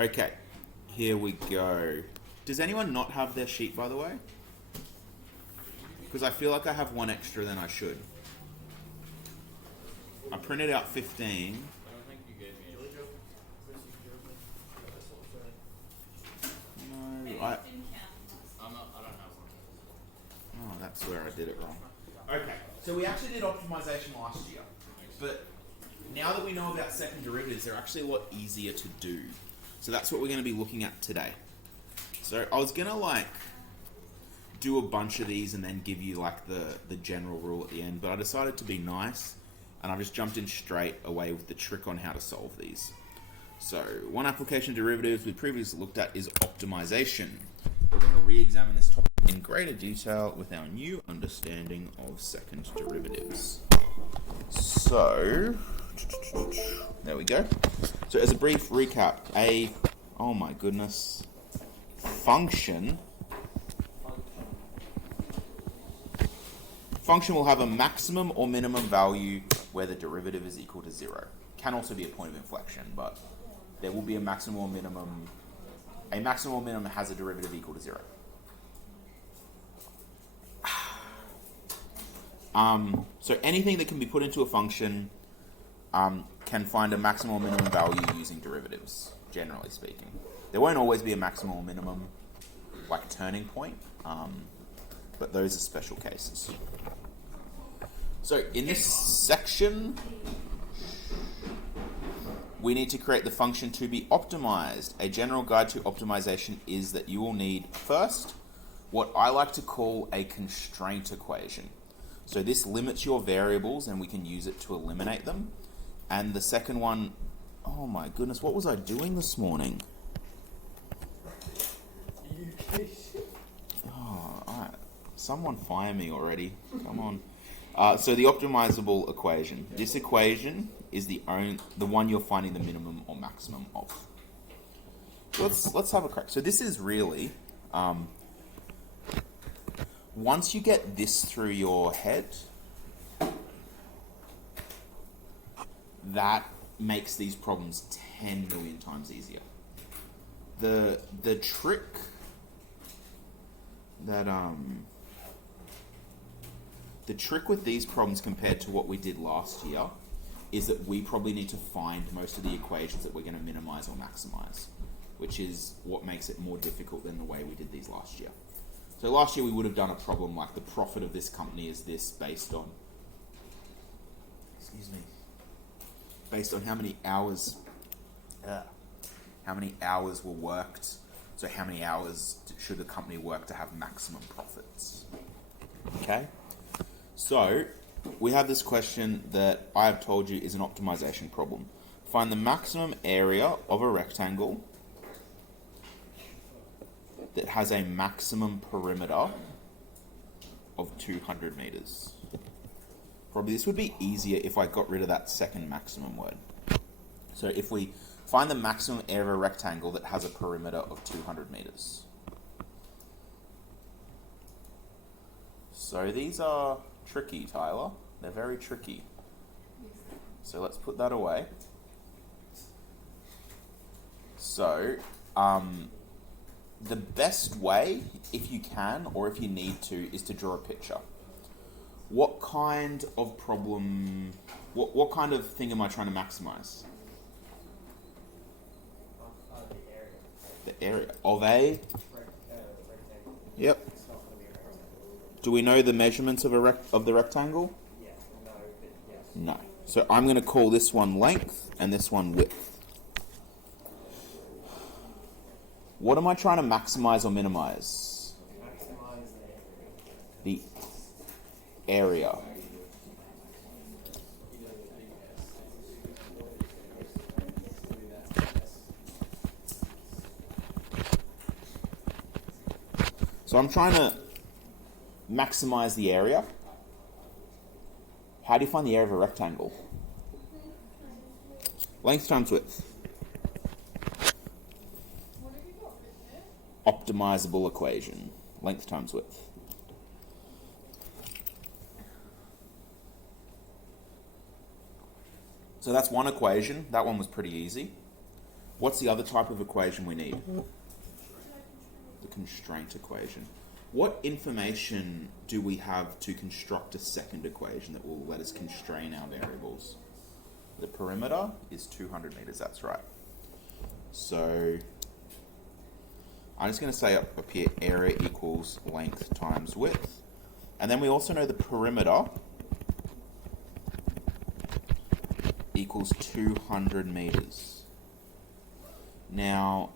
Okay, here we go. Does anyone not have their sheet, by the way? Because I feel like I have one extra than I should. I printed out 15. No, Oh, that's where I did it wrong. Okay, so we actually did optimization last year, but now that we know about second derivatives, they're actually a lot easier to do. So that's what we're going to be looking at today. So I was going to do a bunch of these and then give you the general rule at the end, but I decided to be nice and I've just jumped in straight away with the trick on how to solve these. So one application of derivatives we previously looked at is optimization. We're going to re-examine this topic in greater detail with our new understanding of second derivatives. So, there we go. So as a brief recap, oh my goodness, function will have a maximum or minimum value where the derivative is equal to 0. Can also be a point of inflection, but there will be a maximum or minimum. A maximum or minimum has a derivative equal to 0. So anything that can be put into a function can find a maximum or minimum value using derivatives, generally speaking. There won't always be a maximum or minimum, like a turning point, but those are special cases. So in this section, we need to create the function to be optimized. A general guide to optimization is that you will need, first, what I like to call a constraint equation. So this limits your variables and we can use it to eliminate them. And the second one, oh my goodness, what was I doing this morning? Oh, alright. Someone fire me already. Come on. So the optimizable equation. This equation is the one you're finding the minimum or maximum of. So let's have a crack. So this is really once you get this through your head, that makes these problems 10 million times easier. The trick that the trick with these problems compared to what we did last year is that we probably need to find most of the equations that we're going to minimize or maximize, which is what makes it more difficult than the way we did these last year. So last year we would have done a problem like the profit of this company is this based on, based on how many hours were worked. So how many hours should the company work to have maximum profits? Okay. So we have this question that I have told you is an optimization problem. Find the maximum area of a rectangle that has a maximum perimeter of 200 meters. Probably this would be easier if I got rid of that second maximum word. So if we find the maximum area of a rectangle that has a perimeter of 200 meters. So these are tricky, Tyler. They're very tricky. So let's put that away. So, the best way, if you can, or if you need to, is to draw a picture. What kind of problem, what kind of thing am I trying to maximize? The area of a? Yep. Do we know the measurements of the rectangle? No. So I'm going to call this one length and this one width. What am I trying to maximize or minimize? The area. So I'm trying to maximize the area. How do you find the area of a rectangle? Length times width. Optimizable equation. Length times width. So that's one equation. That one was pretty easy. What's the other type of equation we need? The constraint equation. What information do we have to construct a second equation that will let us constrain our variables? The perimeter is 200 meters, that's right. So I'm just going to say up here, area equals length times width. And then we also know the perimeter equals 200 meters. Now,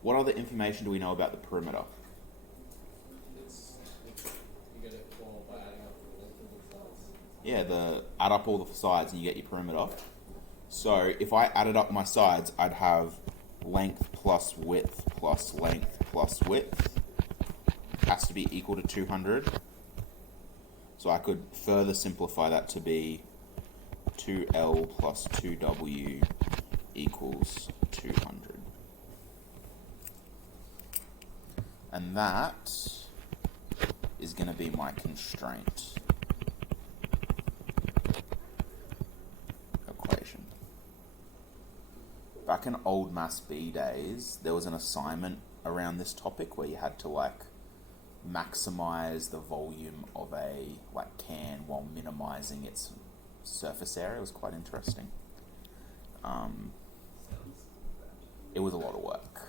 what other information do we know about the perimeter? You get it all by adding up the length of the sides. Yeah, add up all the sides and you get your perimeter. So if I added up my sides, I'd have length plus width plus length plus width has to be equal to 200. So I could further simplify that to be 2L plus 2W equals 200. And that is going to be my constraint equation. Back in old Maths B days, there was an assignment around this topic where you had to like maximize the volume of a can while minimizing its surface area. It was quite interesting. It was a lot of work.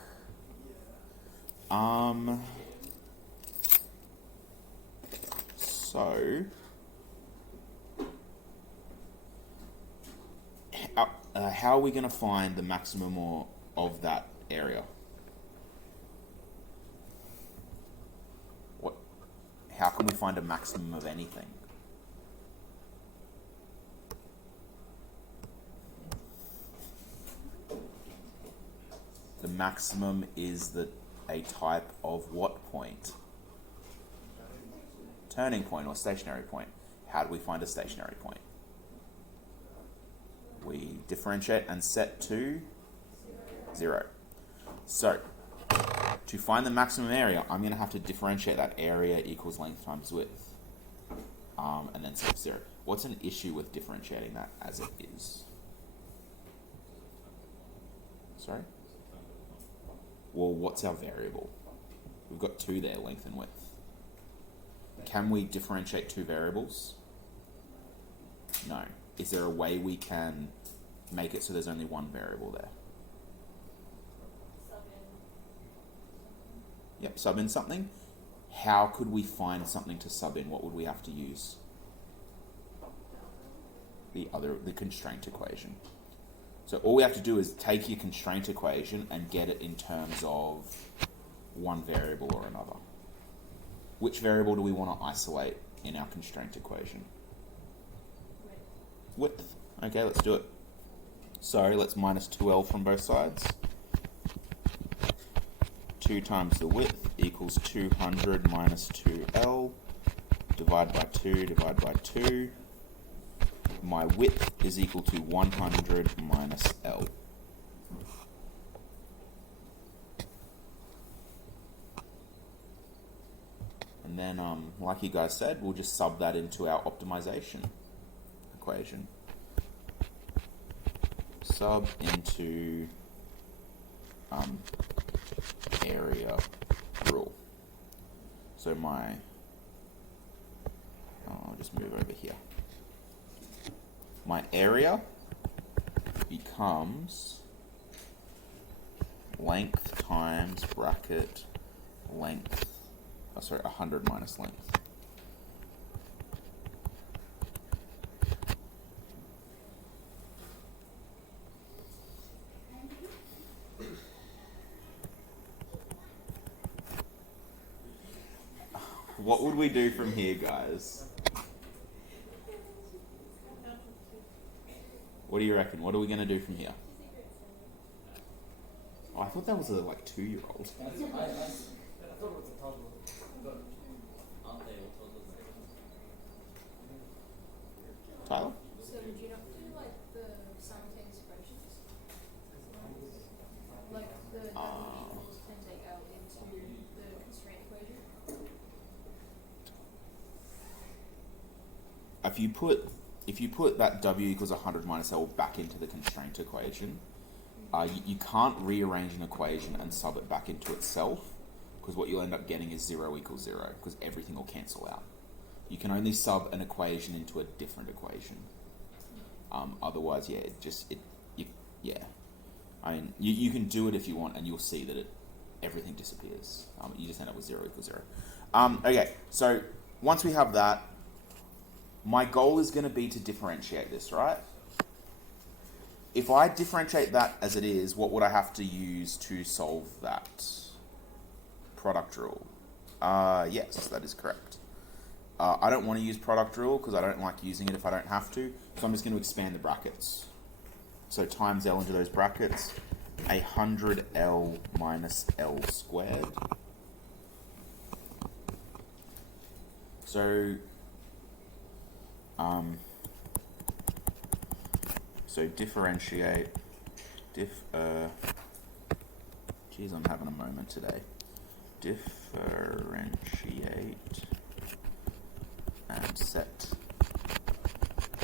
So how are we going to find the maximum of that area? How can we find a maximum of anything? The maximum is a type of what point? Turning point or stationary point. How do we find a stationary point? We differentiate and set to 0. So, to find the maximum area, I'm going to have to differentiate that area equals length times width. And then set 0. What's an issue with differentiating that as it is? Sorry? Well, what's our variable? We've got 2 there, length and width. Can we differentiate 2 variables? No. Is there a way we can make it so there's only 1 variable there? Yep, sub in something. How could we find something to sub in? What would we have to use? The constraint equation. So all we have to do is take your constraint equation and get it in terms of 1 variable or another. Which variable do we want to isolate in our constraint equation? Width. Okay, let's do it. So let's minus 2L from both sides. 2 times the width equals 200 minus 2L. Divide by 2, divide by 2. My width is equal to 100 minus L. And then, like you guys said, we'll just sub that into our optimization equation. Sub into area rule. So I'll just move over here. My area becomes length times bracket length. 100 minus length. What would we do from here, guys? What do you reckon? What are we going to do from here? Oh, I thought that was a 2-year-old. I thought it was a toddler, but aren't they all toddlers? Tyler? So would you not do the simultaneous equations? Like the W equals 10 take L into the constraint equation? If you put that W equals 100 minus L back into the constraint equation, You can't rearrange an equation and sub it back into itself, because what you'll end up getting is 0 equals 0, because everything will cancel out. You can only sub an equation into a different equation. Otherwise, yeah, I mean, you can do it if you want, and you'll see that everything disappears. You just end up with 0 equals 0. Okay, so once we have that, my goal is going to be to differentiate this, right? If I differentiate that as it is, what would I have to use to solve that? Product rule. Yes, that is correct. I don't want to use product rule because I don't like using it if I don't have to. So I'm just going to expand the brackets. So times L into those brackets. 100L minus L squared. So, differentiate. Geez, I'm having a moment today. Differentiate and set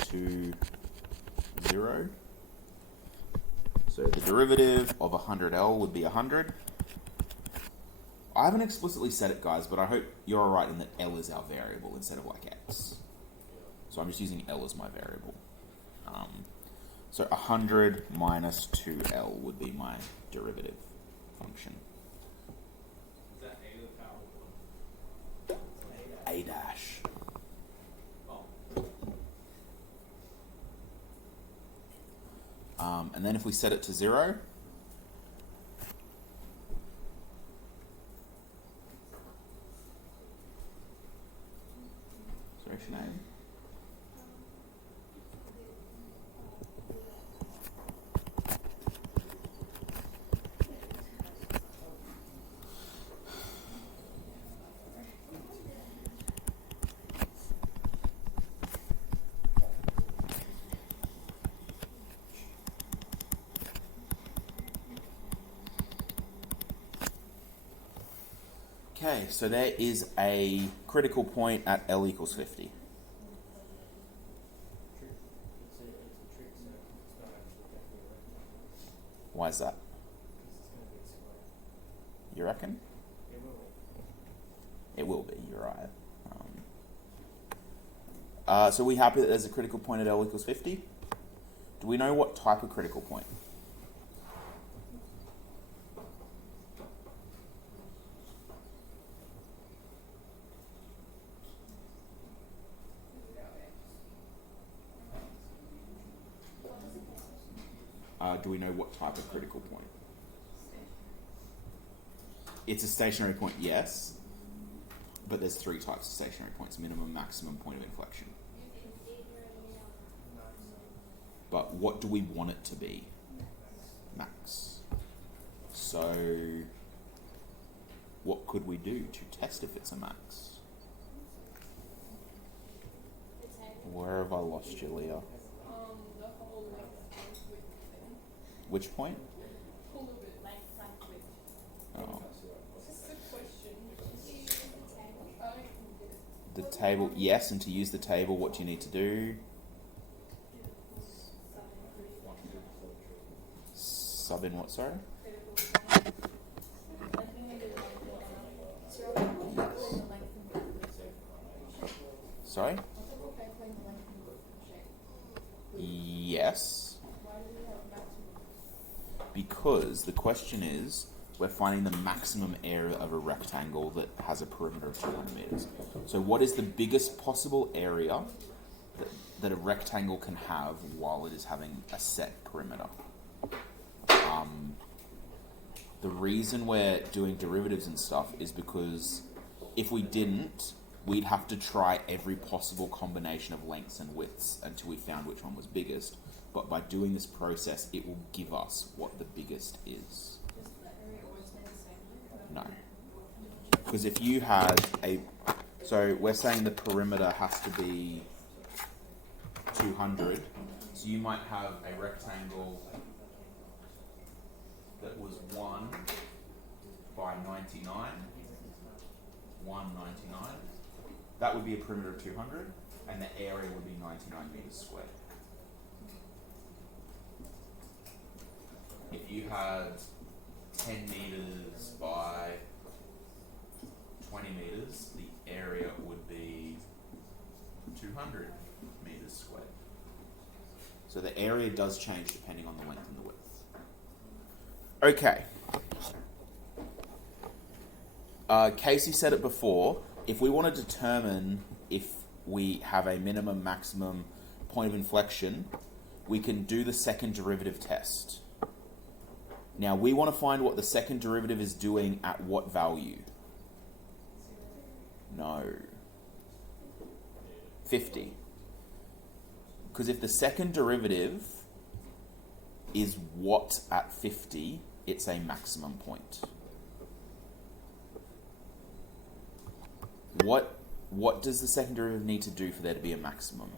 to 0. So the derivative of 100L would be 100. I haven't explicitly said it, guys, but I hope you're alright in that L is our variable instead of like X. So I'm just using L as my variable. So 100 minus 2L would be my derivative function. Is that A to the power of 1? A dash. And then if we set it to 0, sorry, Sinead. Okay, so there is a critical point at L equals 50. Why is that? You reckon? It will be, you're right. So are we happy that there's a critical point at L equals 50? Do we know what type of critical point? Do we know what type of critical point? It's a stationary point, yes. But there's 3 types of stationary points: minimum, maximum, point of inflection. But what do we want it to be? Max. So what could we do to test if it's a max? Where have I lost you, Leah? Which point? Oh. The table, yes, and to use the table, what do you need to do? Sub in what, sorry? Sorry? Yes. Because the question is, we're finding the maximum area of a rectangle that has a perimeter of 200 meters. So what is the biggest possible area that a rectangle can have while it is having a set perimeter? The reason we're doing derivatives and stuff is because if we didn't, we'd have to try every possible combination of lengths and widths until we found which one was biggest. But by doing this process, it will give us what the biggest is. No. Because if you had so we're saying the perimeter has to be 200. So you might have a rectangle that was 1 by 99. 199. That would be a perimeter of 200, and the area would be 99 meters squared. If you had 10 meters by 20 meters, the area would be 200 meters squared. So the area does change depending on the length and the width. Okay. Casey said it before. If we want to determine if we have a minimum maximum point of inflection, we can do the second derivative test. Now we want to find what the second derivative is doing at what value? No. 50. Because if the second derivative is what at 50, it's a maximum point. What does the second derivative need to do for there to be a maximum?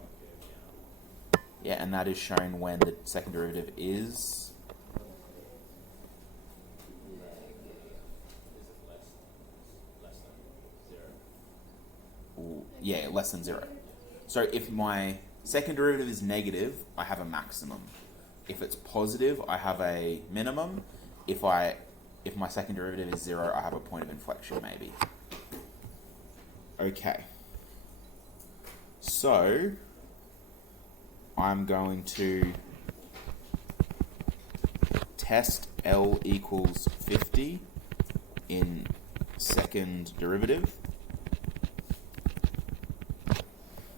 Yeah, and that is shown when the second derivative is... Yeah, less than 0. So if my second derivative is negative, I have a maximum. If it's positive, I have a minimum. If my second derivative is 0, I have a point of inflection, maybe. Okay. So I'm going to test L equals 50 in second derivative.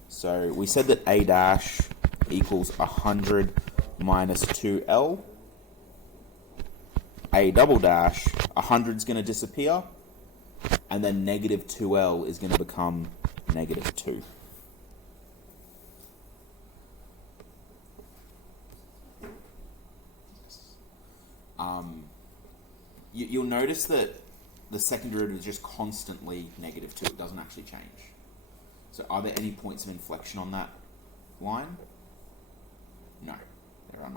So we said that A dash equals 100 minus 2L. A double dash, 100 is going to disappear, and then negative 2L is going to become negative 2. You'll notice that the second derivative is just constantly negative 2. It doesn't actually change. So are there any points of inflection on that line? No, there are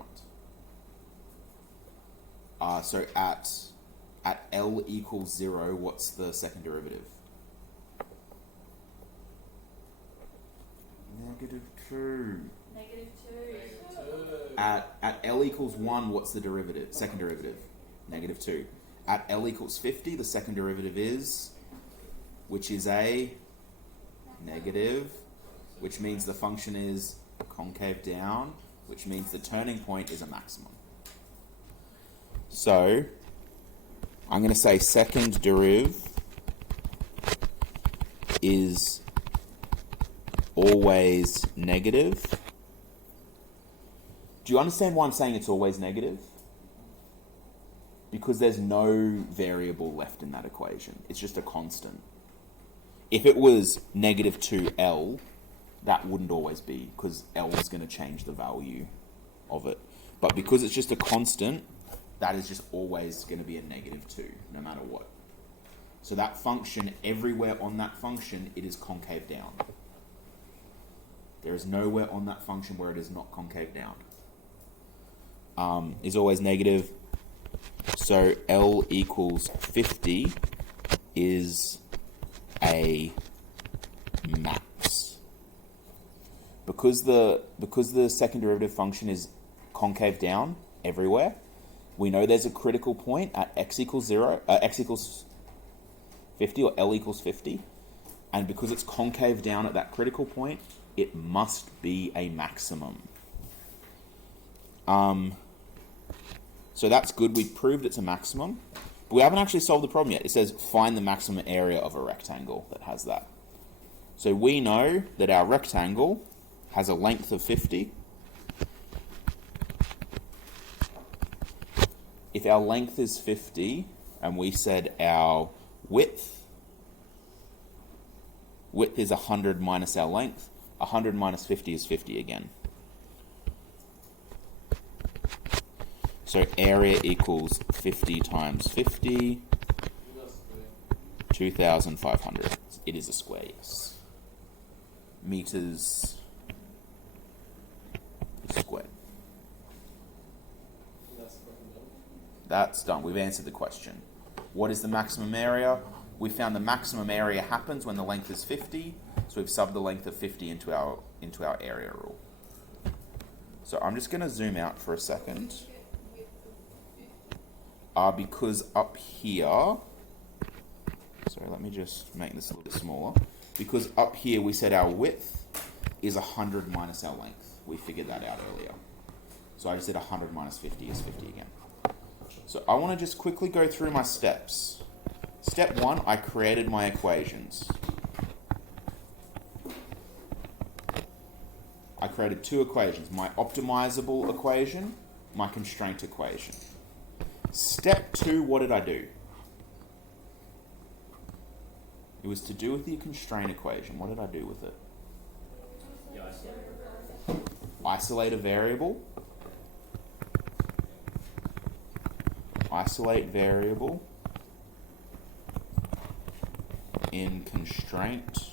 not. So at L equals 0, what's the second derivative? Negative 2. Negative 2. At L equals 1, what's the derivative? Second derivative? Negative 2. At L equals 50, the second derivative is, which is a negative, which means the function is concave down, which means the turning point is a maximum. So I'm going to say second derivative is always negative. Do you understand why I'm saying it's always negative? Because there's no variable left in that equation. It's just a constant. If it was negative 2L, that wouldn't always be, because L is going to change the value of it. But because it's just a constant, that is just always going to be a negative 2, no matter what. So that function, everywhere on that function, it is concave down. There is nowhere on that function where it is not concave down. Is always negative. So L equals 50 is a max. Because the second derivative function is concave down everywhere, we know there's a critical point at x equals 50 or L equals 50, and because it's concave down at that critical point, it must be a maximum. So that's good. We proved it's a maximum, but we haven't actually solved the problem yet. It says find the maximum area of a rectangle that has that. So we know that our rectangle has a length of 50. If our length is 50, and we said our width is 100 minus our length, 100 minus 50 is 50 again. So area equals 50 times 50, 2,500. It is a square, yes. Meters squared. That's done. We've answered the question. What is the maximum area? We found the maximum area happens when the length is 50, so we've subbed the length of 50 into our area rule. So I'm just going to zoom out for a second. because up here, sorry, let me just make this a little bit smaller. Because up here we said our width is 100 minus our length. We figured that out earlier. So I just did 100 minus 50 is 50 again. So I want to just quickly go through my steps. Step 1, I created my equations. I created 2 equations, my optimizable equation, my constraint equation. Step 2, what did I do? It was to do with the constraint equation. What did I do with it? Isolate a variable. Isolate variable in constraint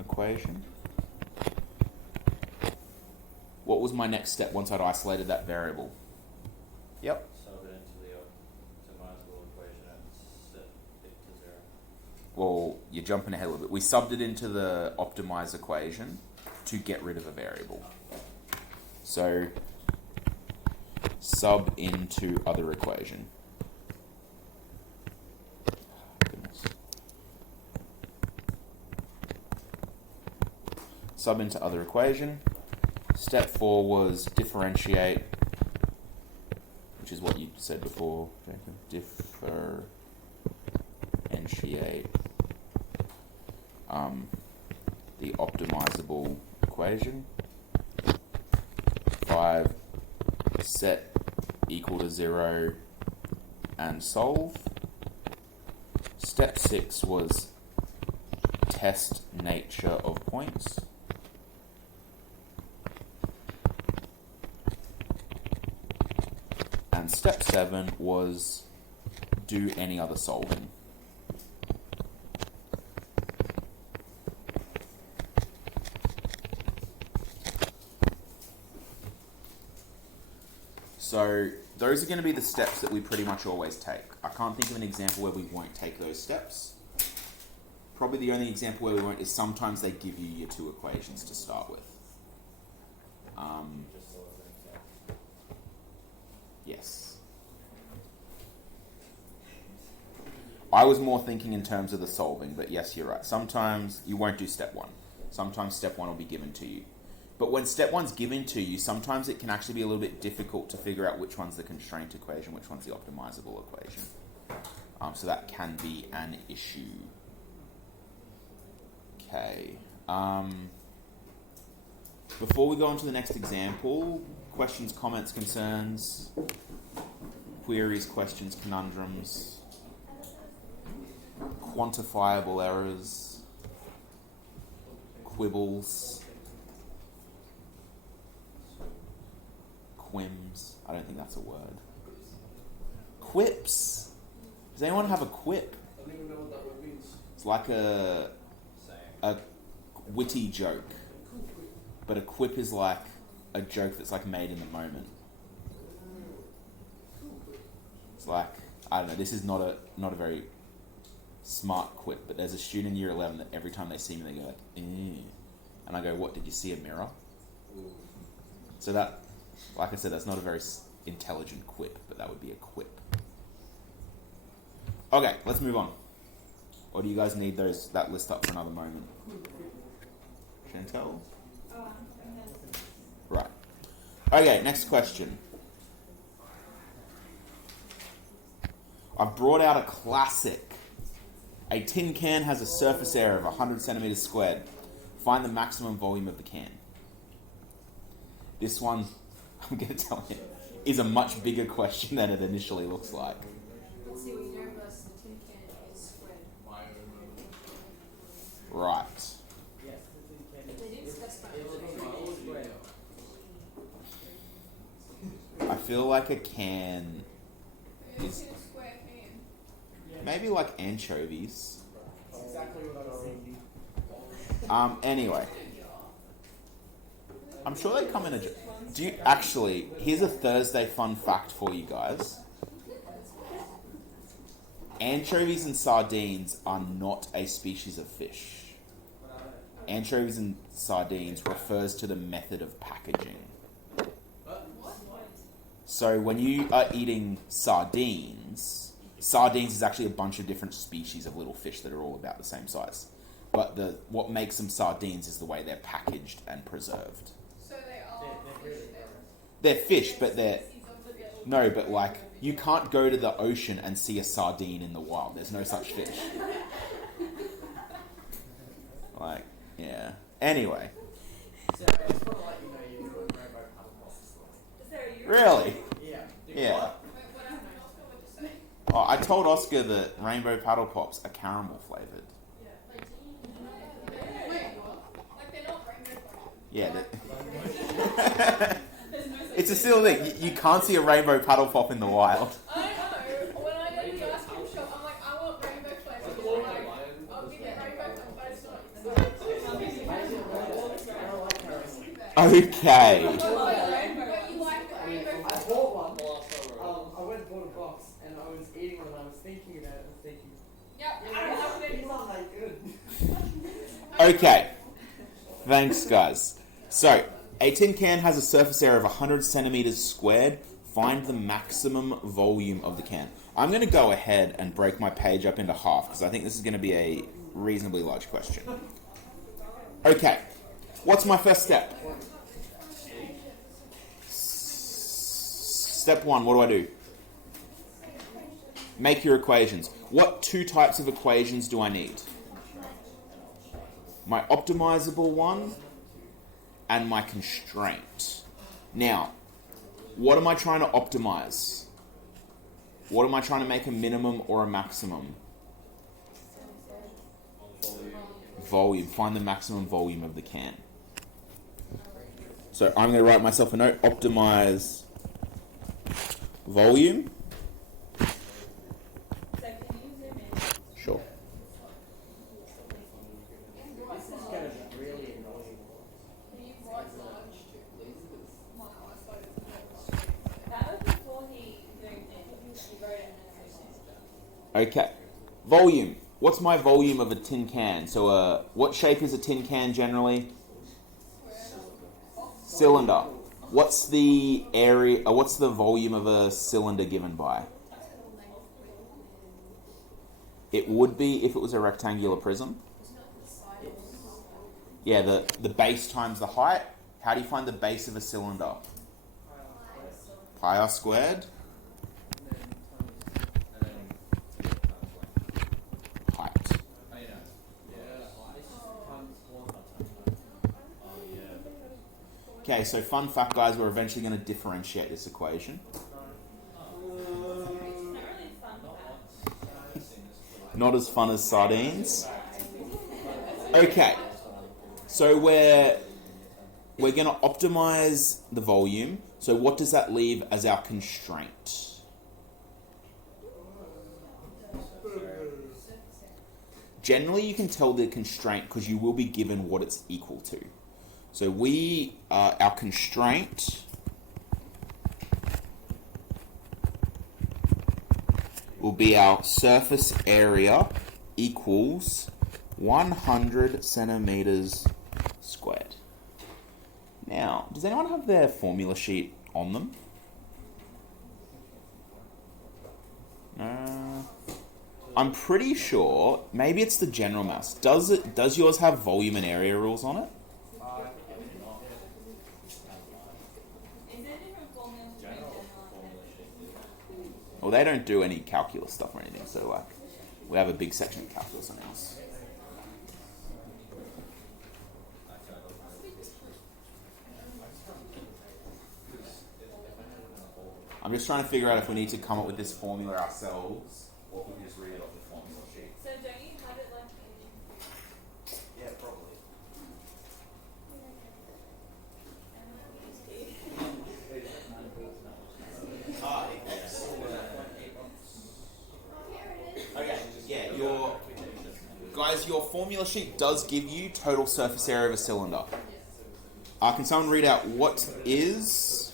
equation. What was my next step once I'd isolated that variable? Yep. Sub it into the optimizable equation and set it to 0. Well, you're jumping ahead a little bit. We subbed it into the optimize equation to get rid of a variable. So, sub into other equation. Goodness. Sub into other equation. Step 4 was differentiate, which is what you said before, Jacob. Differentiate the optimizable equation. 5, set equal to 0 and solve. Step 6 was test nature of points. And step 7 was do any other solving. So those are going to be the steps that we pretty much always take. I can't think of an example where we won't take those steps. Probably the only example where we won't is sometimes they give you your 2 equations to start with. Yes. I was more thinking in terms of the solving, but yes, you're right. Sometimes you won't do step 1. Sometimes step 1 will be given to you. But when step 1's given to you, sometimes it can actually be a little bit difficult to figure out which one's the constraint equation, which one's the optimizable equation. So that can be an issue. Okay. Before we go on to the next example, questions, comments, concerns, queries, questions, conundrums, quantifiable errors, quibbles, quims. I don't think that's a word. Quips. Does anyone have a quip? I don't even know what that word means. It's like a witty joke. But a quip is like a joke that's like made in the moment. It's like, I don't know, this is not a very smart quip, but there's a student in year 11 that every time they see me they go like, eh. And I go, what, did you see a mirror? So that, like I said, that's not a very intelligent quip, but that would be a quip. Okay, let's move on. Or do you guys need that list up for another moment? Chantel? Right. Okay, next question. I've brought out a classic. A tin can has a surface area of 100 centimeters squared. Find the maximum volume of the can. This one, I'm going to tell you, is a much bigger question than it initially looks like. Let's see what you know about the tin can is squared. Right. Yes, They didn't specify. I feel like a can is It's a square can. maybe like anchovies. That's exactly what I was thinking. Anyway. I'm sure they come in a... Do you actually... Here's a Thursday fun fact for you guys. Anchovies and sardines are not a species of fish. Anchovies and sardines refers to the method of packaging. So when you are eating sardines is actually a bunch of different species of little fish that are all about the same size. But what makes them sardines is the way they're packaged and preserved. So they are They're fish really then? They're fish, but they're... Species of the little- No, but like, you can't go to the ocean and see a sardine in the wild. There's no such fish. Like, yeah. Anyway. So I just want to let you know you're doing rainbow paddle pops. Really? Yeah. Yeah. Wait, what happened, Oscar? What'd you say? Oh, I told Oscar that rainbow paddle pops are caramel flavoured. Wait, what? Like they're not rainbow flavored. Yeah. There's no such It's a thing. silly thing. You can't see a rainbow paddle pop in the wild. I don't know. When I go to the ice cream shop, I'm like, I want rainbow flavour. They're like, I'll give it rainbow flavour, but it's not. Okay. But you like the rainbow I flavour. bought one. I went and bought a box and I was eating one and I was thinking about it and thinking, Yep, I don't know what it these is. aren't that good. Okay. Thanks, guys. So, a tin can has a surface area of 100 centimeters squared. Find the maximum volume of the can. I'm going to go ahead and break my page up into half because I think this is going to be a reasonably large question. Okay. What's my first step? Step 1, what do? Make your equations. What two types of equations do I need? My optimizable one and my constraint. Now, what am I trying to optimize? What am I trying to make a minimum or a maximum? Volume. Find the maximum volume of the can. So I'm going to write myself a note. Optimize volume. Sure. This is going to be really annoying. Can you write large too, please? Because my eyesight is That was before he wrote it in the Okay. Volume. What's my volume of a tin can? So, what shape is a tin can generally? Cylinder. What's the area? What's the volume of a cylinder given by? It would be if it was a rectangular prism. Yeah, the base times the height. How do you find the base of a cylinder? Pi r squared. Height. Okay, so fun fact, guys, we're eventually going to differentiate this equation. Not as fun as sardines. Okay, so we're going to optimize the volume. So what does that leave as our constraint? Generally, you can tell the constraint because you will be given what it's equal to. So our constraint will be our surface area equals 100 centimeters squared. Now, does anyone have their formula sheet on them? No. I'm pretty sure, maybe it's the general maths. Does yours have volume and area rules on it? Is there different formulas for general and Well, they don't do any calculus stuff or anything, so like, we have a big section of calculus on ours. I'm just trying to figure out if we need to come up with this formula ourselves, or if we can just read it off the formula sheet. So don't you have it like in Yeah, probably. Okay, yeah, your formula sheet does give you total surface area of a cylinder. Can someone read out what is?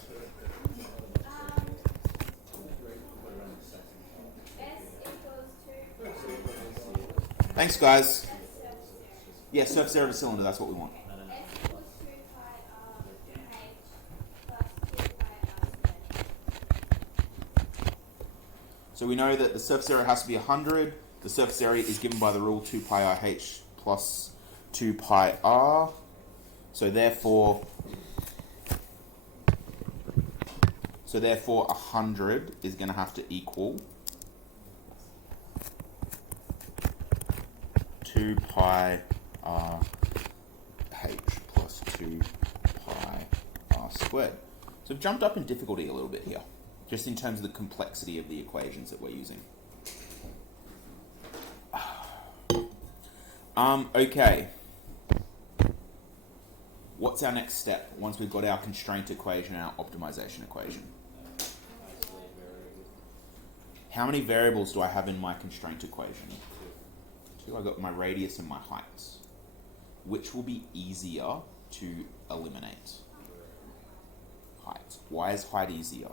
Thanks, guys. Yeah, surface area of a cylinder, that's what we want. So we know that the surface area has to be 100. The surface area is given by the rule 2 pi r h plus 2 pi r. So therefore 100 is going to have to equal 2 pi r h plus 2 pi r squared. So we've jumped up in difficulty a little bit here, just in terms of the complexity of the equations that we're using. Okay. What's our next step once we've got our constraint equation and our optimization equation? How many variables do I have in my constraint equation? 2. I've got my radius and my height. Which will be easier to eliminate? Height. Why is height easier?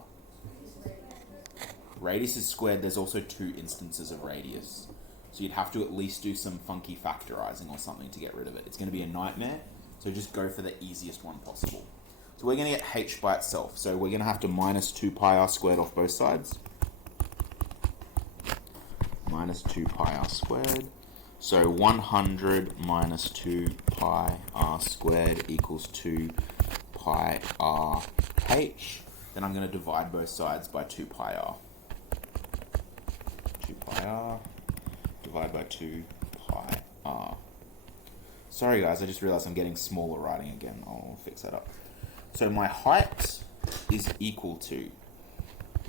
Radius is squared. There's also 2 instances of radius. So you'd have to at least do some funky factorizing or something to get rid of it. It's going to be a nightmare. So just go for the easiest one possible. So we're going to get h by itself. So we're going to have to minus 2 pi r squared off both sides. Minus 2 pi r squared. So 100 minus 2 pi r squared equals 2 pi r h. Then I'm going to divide both sides by 2 pi r. 2 pi r. Divide by 2 pi r. Sorry guys, I just realized I'm getting smaller writing again. I'll fix that up. So my height is equal to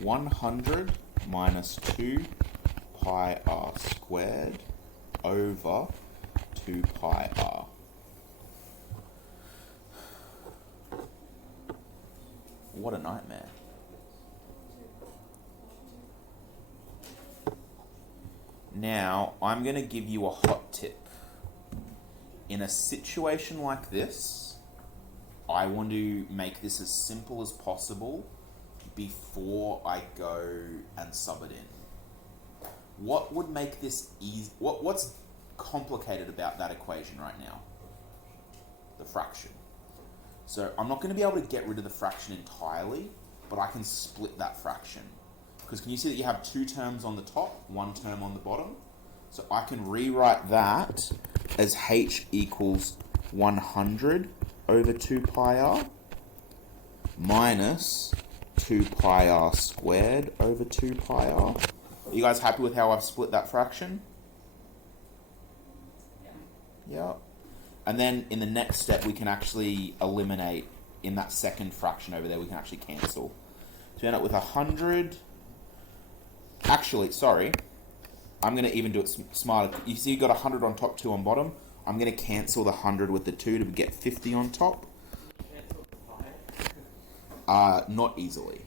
100 minus 2 pi r squared over 2 pi r. What a nightmare. Now, I'm going to give you a hot tip. In a situation like this, I want to make this as simple as possible before I go and sub it in. What would make this easy? What's complicated about that equation right now? The fraction. So I'm not going to be able to get rid of the fraction entirely, but I can split that fraction. Because can you see that you have 2 terms on the top, 1 term on the bottom? So I can rewrite that as h equals 100 over 2 pi r minus 2 pi r squared over 2 pi r. Are you guys happy with how I've split that fraction? Yeah. And then in the next step, we can actually eliminate in that second fraction over there, we can actually cancel. So we end up with 100. Actually, sorry. I'm going to even do it smarter. You see you got 100 on top, 2 on bottom. I'm going to cancel the 100 with the 2 to get 50 on top. Cancel pi? Not easily.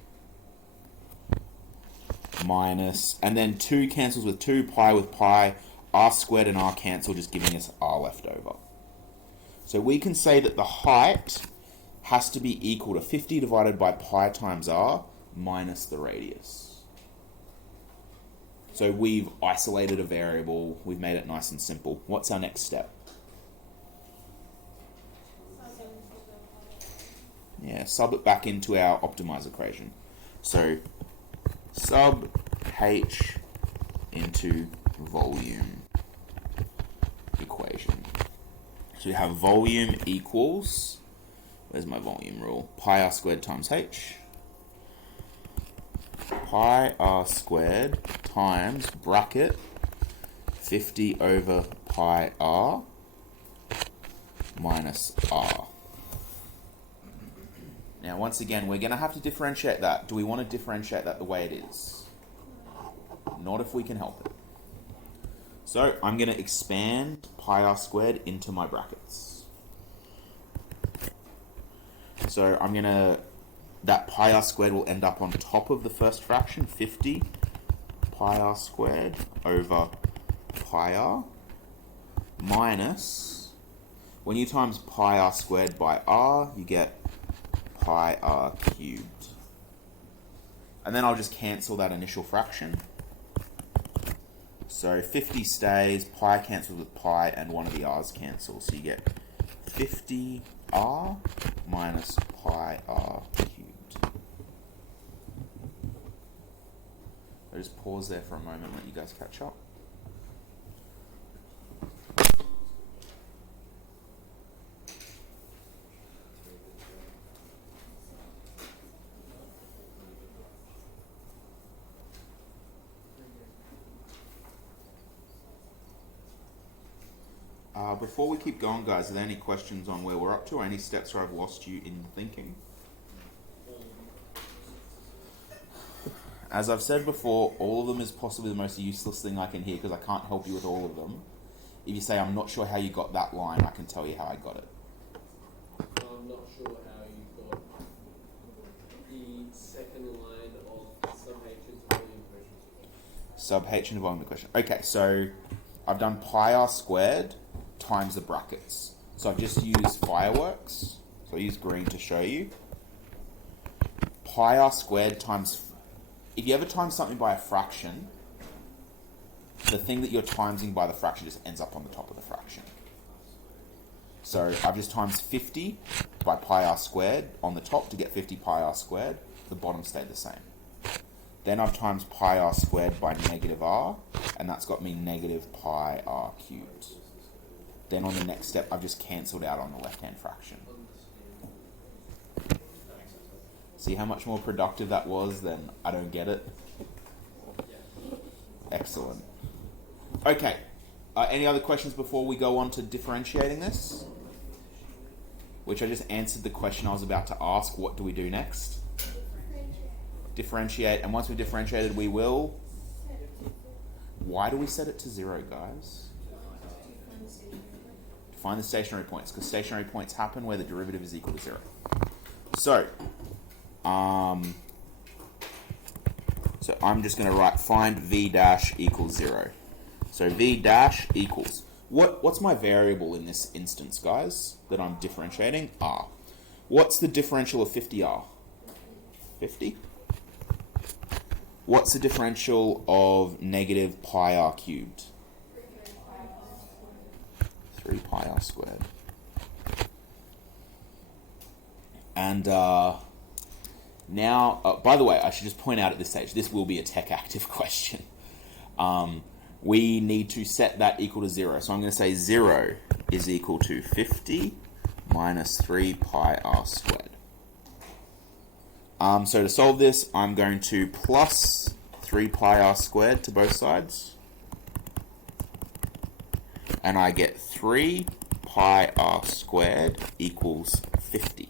Minus, and then 2 cancels with 2, pi with pi, r squared and r cancel, just giving us r left over. So we can say that the height has to be equal to 50 divided by pi times r minus the radius. So we've isolated a variable, we've made it nice and simple. What's our next step? Yeah, sub it back into our optimize equation. So sub h into volume equation. So we have volume equals, where's my volume rule? Pi r squared times h. Pi r squared times bracket 50 over pi r minus r. Now once again, we're going to have to differentiate that. Do we want to differentiate that the way it is? Not if we can help it. So I'm going to expand pi r squared into my brackets. So I'm going to, that pi r squared will end up on top of the first fraction, 50 pi r squared over pi r minus, when you times pi r squared by r, you get pi r cubed. And then I'll just cancel that initial fraction. So 50 stays, pi cancels with pi, and one of the r's cancels. So you get 50r minus pi r cubed. So just pause there for a moment and let you guys catch up. Before we keep going, guys, are there any questions on where we're up to or any steps where I've lost you in thinking? As I've said before, all of them is possibly the most useless thing I can hear because I can't help you with all of them. If you say, I'm not sure how you got that line, I can tell you how I got it. I'm not sure how you got the second line of sub H into volume equation. Sub H into volume equation. Okay, so I've done pi r squared times the brackets. So I've just used fireworks. So I use green to show you. Pi r squared times... If you ever times something by a fraction, the thing that you're timesing by the fraction just ends up on the top of the fraction. So I've just times 50 by pi r squared on the top to get 50 pi r squared. The bottom stayed the same. Then I've times pi r squared by negative r, and that's got me negative pi r cubed. Then on the next step, I've just cancelled out on the left-hand fraction. See how much more productive that was than I don't get it? Excellent. Okay. Any other questions before we go on to differentiating this? Which I just answered the question I was about to ask. What do we do next? Differentiate. And once we've differentiated, we will... Why do we set it to 0, guys? To find the stationary points. Because stationary points happen where the derivative is equal to 0. So I'm just going to write find v dash equals 0. So v dash equals... What's my variable in this instance, guys, that I'm differentiating? R. What's the differential of 50r? 50? What's the differential of negative pi r cubed? 3 pi r squared. And now, by the way, I should just point out at this stage, this will be a tech active question. We need to set that equal to 0. So I'm going to say 0 is equal to 50 minus 3 pi r squared. So to solve this, I'm going to plus 3 pi r squared to both sides. And I get 3 pi r squared equals 50.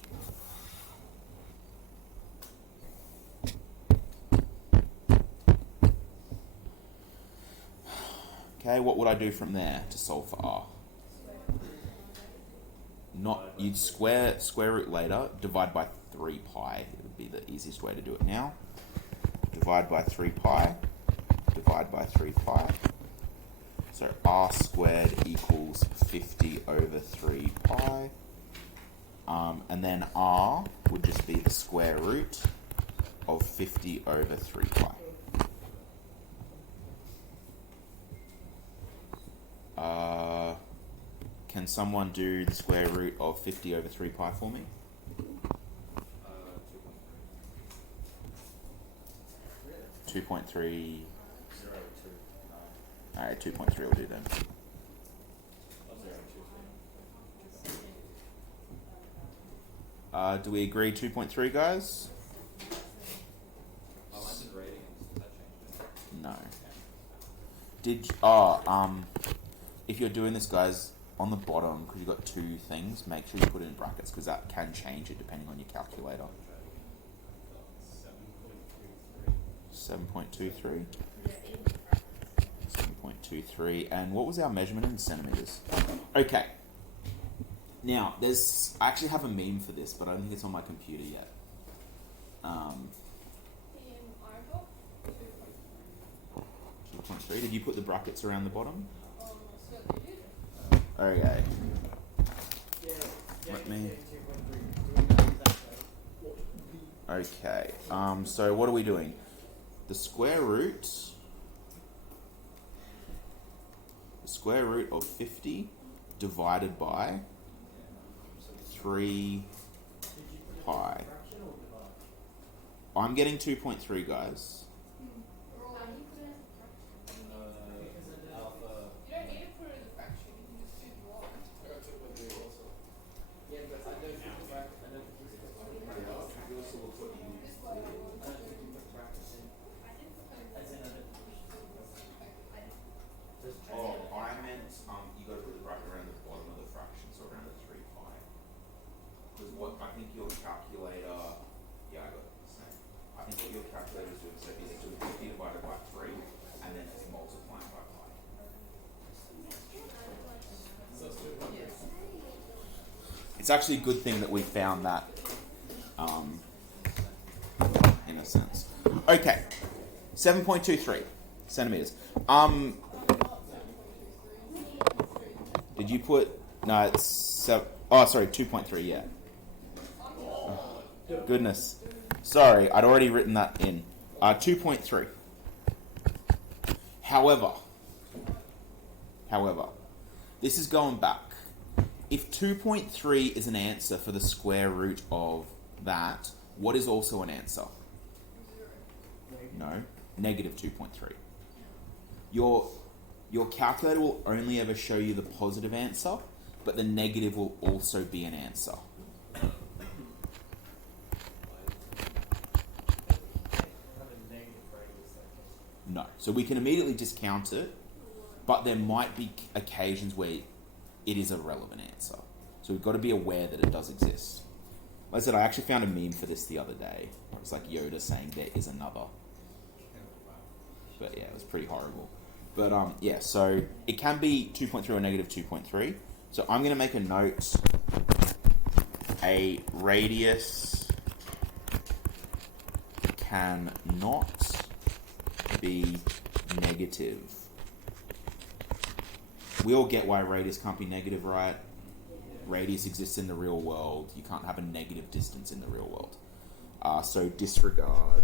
Okay, what would I do from there to solve for r? You'd square root later, divide by 3 pi. It would be the easiest way to do it now. Divide by 3 pi, divide by 3 pi. So r squared equals 50 over 3 pi. And then r would just be the square root of 50 over 3 pi. Can someone do the square root of 50 over 3 pi for me? 2.3. Alright, 2.3 will do then. Do we agree 2.3, guys? No. If you're doing this, guys, on the bottom, because you've got 2 things, make sure you put it in brackets, because that can change it depending on your calculator. 7.23. 7.23. And what was our measurement in centimeters? Okay. Now, I actually have a meme for this, but I don't think it's on my computer yet. 2.3. Did you put the brackets around the bottom? Okay. Let me... Okay. So what are we doing? The square root of 50 divided by 3 pi. I'm getting 2.3, guys. It's actually a good thing that we found that, in a sense. Okay, 7.23 centimeters. Did you put? No, it's 2.3. Yeah. Oh, goodness. Sorry, I'd already written that in. 2.3. However, this is going back. If 2.3 is an answer for the square root of that, what is also an answer? No, negative 2.3. Your calculator will only ever show you the positive answer, but the negative will also be an answer. No. So we can immediately discount it, but there might be occasions where it is a relevant answer. So we've got to be aware that it does exist. Like I said, I actually found a meme for this the other day. It's like Yoda saying there is another. But yeah, it was pretty horrible. But yeah, so it can be 2.3 or negative 2.3. So I'm going to make a note. A radius cannot be negative. We all get why radius can't be negative, right? Radius exists in the real world. You can't have a negative distance in the real world. So disregard.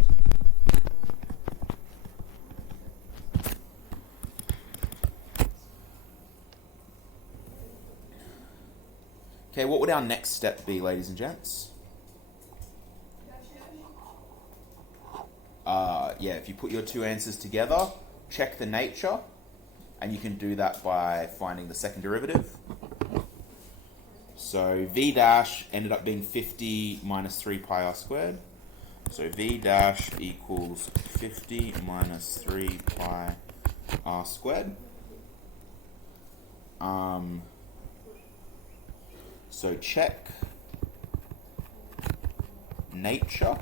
Okay, what would our next step be, ladies and gents? Yeah, if you put your two answers together, check the nature, and you can do that by finding the second derivative. So v dash ended up being 50 minus 3 pi r squared. So v dash equals 50 minus 3 pi r squared. So check nature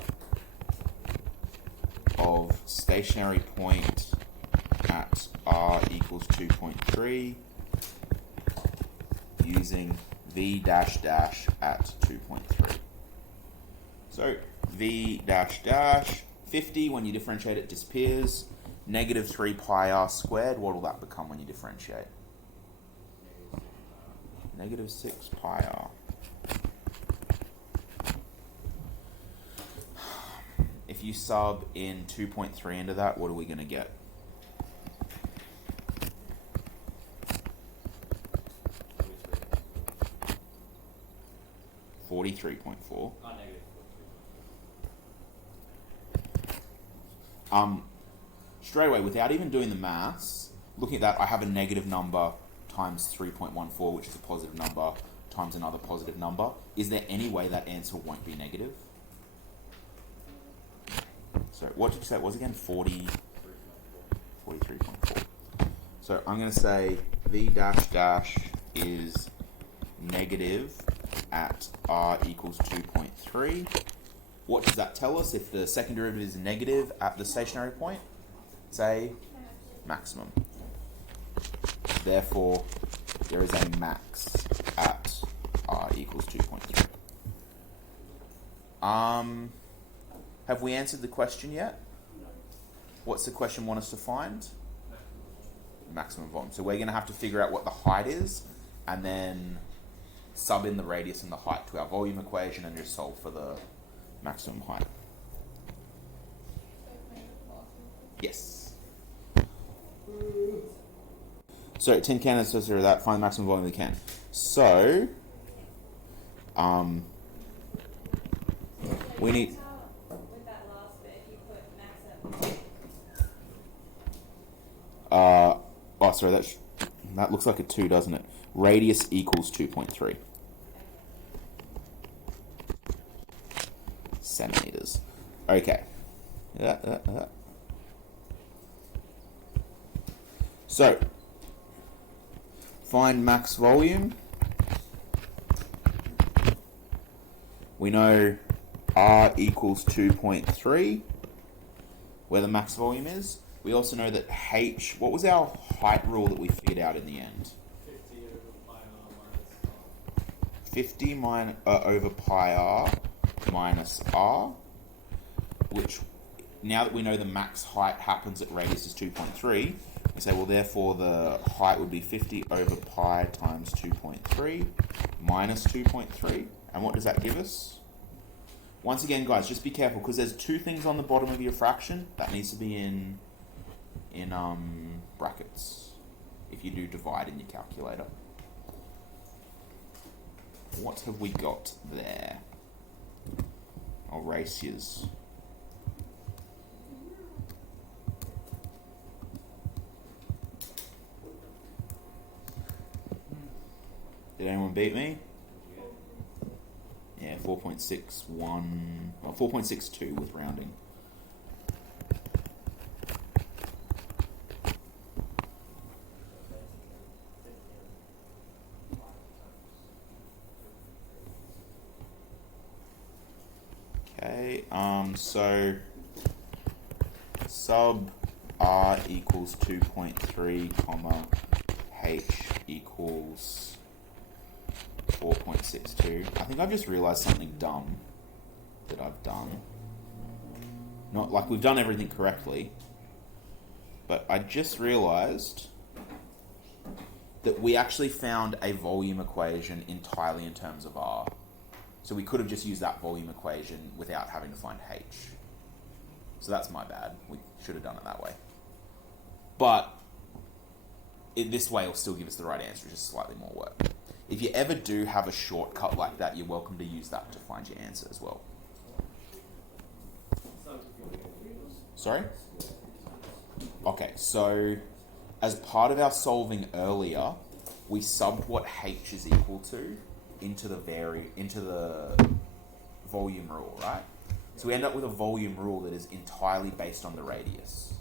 of stationary point at r equals 2.3 using v dash dash at 2.3. So v dash dash, 50 when you differentiate it disappears. Negative 3 pi r squared, what will that become when you differentiate? Negative 6 pi r. If you sub in 2.3 into that, what are we going to get? $43.4. Straight away, without even doing the maths, looking at that, I have a negative number times 3.14, which is a positive number, times another positive number. Is there any way that answer won't be negative? So what did you say it was again? 43.4. So I'm going to say v dash dash is negative at r equals 2.3. What does that tell us? If the second derivative is negative at the stationary point, say maximum. Therefore, there is a max at r equals 2.3. Have we answered the question yet? What's the question want us to find? Maximum volume. So we're going to have to figure out what the height is, and then sub in the radius and the height to our volume equation and just solve for the maximum height. Yes. So tin can is associated with that. Find the maximum volume we can. So we need. With that last bit, you put maximum. Oh, sorry. That looks like a 2, doesn't it? Radius equals 2.3 centimeters. Okay. So, find max volume. We know R equals 2.3, where the max volume is. We also know that H, what was our height rule that we figured out in the end? 50 over pi r minus r, which, now that we know the max height happens at radius is 2.3, we say, well, therefore the height would be 50 over pi times 2.3 minus 2.3. And what does that give us? Once again, guys, just be careful, because there's two things on the bottom of your fraction that needs to be in brackets if you do divide in your calculator. What have we got there? I'll erase yours. Did anyone beat me? Yeah, 4.61, or 4.62 with rounding. Okay, so sub r equals 2.3 comma h equals 4.62. I think I've just realised something dumb that I've done. Not like we've done everything correctly, but I just realised that we actually found a volume equation entirely in terms of r. So we could have just used that volume equation without having to find h. So that's my bad. We should have done it that way. But this way will still give us the right answer, just slightly more work. If you ever do have a shortcut like that, you're welcome to use that to find your answer as well. Sorry? Okay, so as part of our solving earlier, we subbed what h is equal to into the volume rule, right? So we end up with a volume rule that is entirely based on the radius.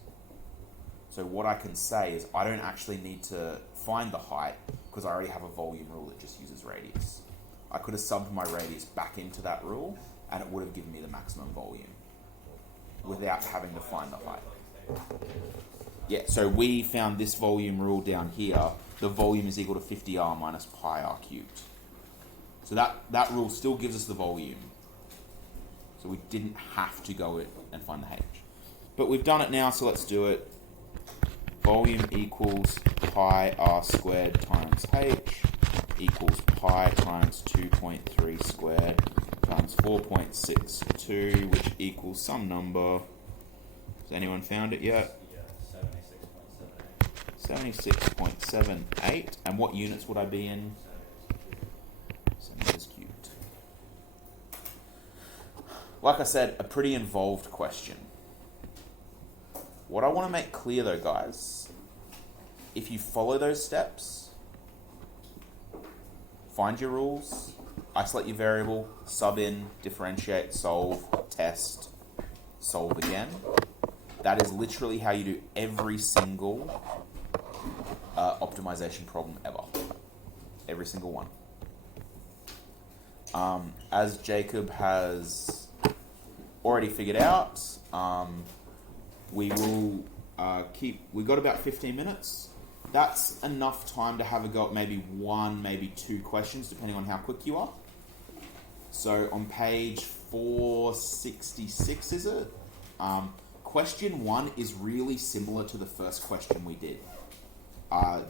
So what I can say is I don't actually need to find the height because I already have a volume rule that just uses radius. I could have subbed my radius back into that rule and it would have given me the maximum volume without having to find the height. Yeah, so we found this volume rule down here. The volume is equal to 50r minus pi r cubed. So that rule still gives us the volume. So we didn't have to go it and find the h. But we've done it now, so let's do it. Volume equals pi r squared times h equals pi times 2.3 squared times 4.62, which equals some number. Has anyone found it yet? 76.78. And what units would I be in? Meters cubed. Like I said, a pretty involved question. What I want to make clear though, guys, if you follow those steps, find your rules, isolate your variable, sub in, differentiate, solve, test, solve again. That is literally how you do every single optimization problem ever. Every single one. As Jacob has already figured out, we will we've got about 15 minutes. That's enough time to have a go at maybe one, maybe two questions, depending on how quick you are. So on page 466, is it? Question 1 is really similar to the first question we did.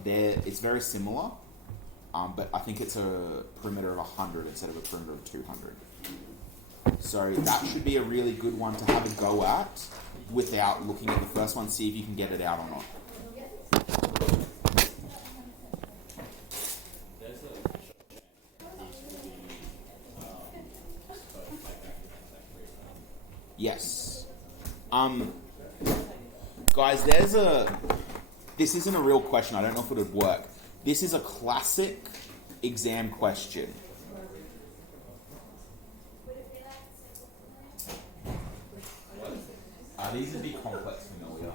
It's very similar, but I think it's a perimeter of 100 instead of a perimeter of 200. So that should be a really good one to have a go at without looking at the first one, see if you can get it out or not. Yes. Guys, this isn't a real question. I don't know if it would work. This is a classic exam question. These would be complex familiar.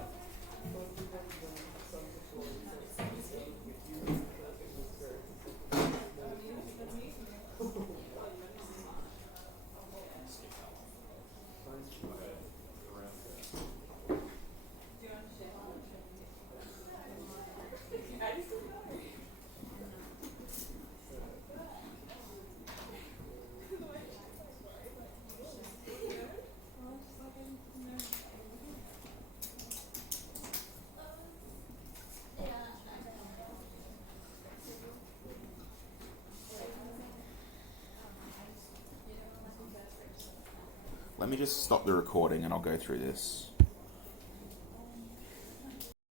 let me just stop the recording and I'll go through this.